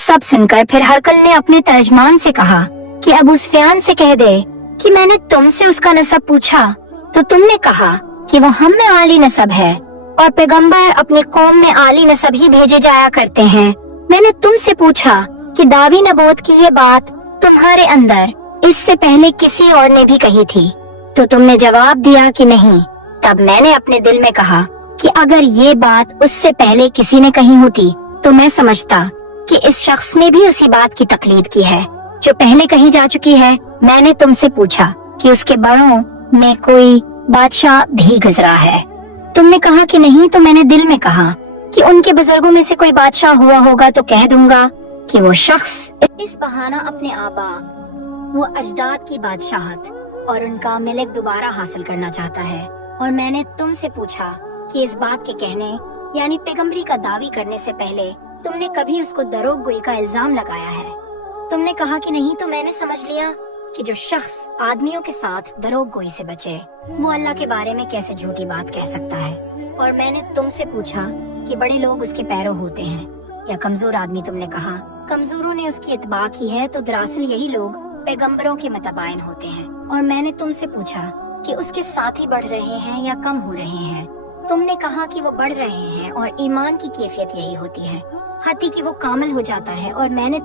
सब सुनकर फिर हरकल ने अपने तर्जमान से कहा कि अबू सुफियान से कह दे कि मैंने तुमसे उसका नसब पूछा तो तुमने कहा कि वो हम में आली नसब है और पैगंबर अपनी कौम में आली नसब ही भेजे जाया करते हैं। मैंने तुमसे पूछा कि दावी नबूवत की ये बात तुम्हारे अंदर इससे पहले किसी और ने भी कही थी, तो तुमने जवाब दिया कि नहीं। तब मैंने अपने दिल में कहा कि अगर ये बात उससे पहले किसी ने कही होती तो मैं समझता कि इस शख्स ने भी उसी बात की तकलीद की है जो पहले कही जा चुकी है। मैंने तुमसे पूछा कि उसके बड़ों में कोई बादशाह भी गुजरा है, तुमने कहा कि नहीं। तो मैंने दिल में कहा कि उनके बुजुर्गों में से कोई बादशाह हुआ होगा तो कह दूंगा कि वो शख्स इस बहाना अपने आबा वो अजदाद की बादशाहत और उनका मिल्क दोबारा हासिल करना चाहता है। और मैंने तुमसे पूछा कि इस बात के कहने यानी पैगंबरी का दावी करने से पहले तुमने कभी उसको दरोग गोई का इल्जाम लगाया है, तुमने कहा कि नहीं। तो मैंने समझ लिया कि जो शख्स आदमियों के साथ दरोग गोई से बचे वो अल्लाह के बारे में कैसे झूठी बात कह सकता है। और मैंने तुमसे पूछा कि बड़े लोग उसके पैरों होते हैं या कमजोर आदमी, तुमने कहा कमजोरों ने उसकी इत्बा की है तो दरअसल यही लोग पैगंबरों के मतबाइन होते हैं। और मैंने तुमसे पूछा कि उसके साथी बढ़ रहे हैं या कम हो रहे हैं, तुमने कहा कि वो बढ़ रहे हैं और ईमान की कैफियत यही होती है हती कि वो कामिल हो जाता है। और मैंने